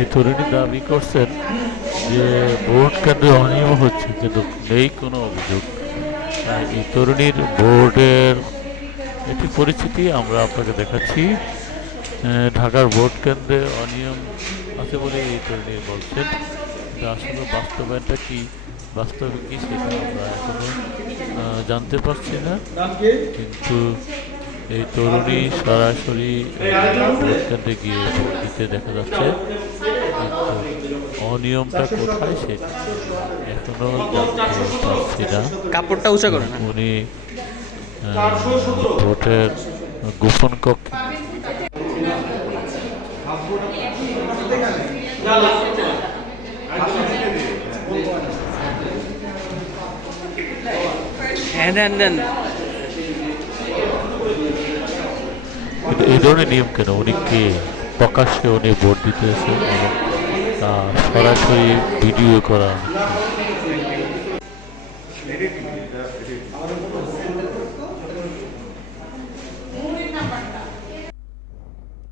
এই তরুণী দাবি করছেন যে ভোট কেন্দ্রে অনিয়ম হচ্ছে, কিন্তু নেই কোনো অভিযোগ। এই তরুণীর ভোটের একটি পরিস্থিতি আমরা আপনাকে দেখাচ্ছি। ঢাকার ভোট কেন্দ্রে অনিয়ম আছে বলে এই তরুণী বলছেন, কিন্তু আসলে বাস্তবায়নটা কি, বাস্তবে কি সেটা আমরা এখনো জানতে পারছি না। কিন্তু এই তরুণী সরাসরি ভোট কেন্দ্রে গিয়ে ভোট দিতে দেখা যাচ্ছে, কিন্তু অনিয়মটা কোথায় সেটা এখনো জানতে পারছি না। কাপড়টা উঁচা করে না। উনি ভোটের গোপন কক্ষে হ্যাঁ, দেন দেন। এই ধরনের নিয়ম কেন? উনি কে? প্রকাশ্যে উনি ভোট দিতে এসে এবং সরাসরি ভিডিও করা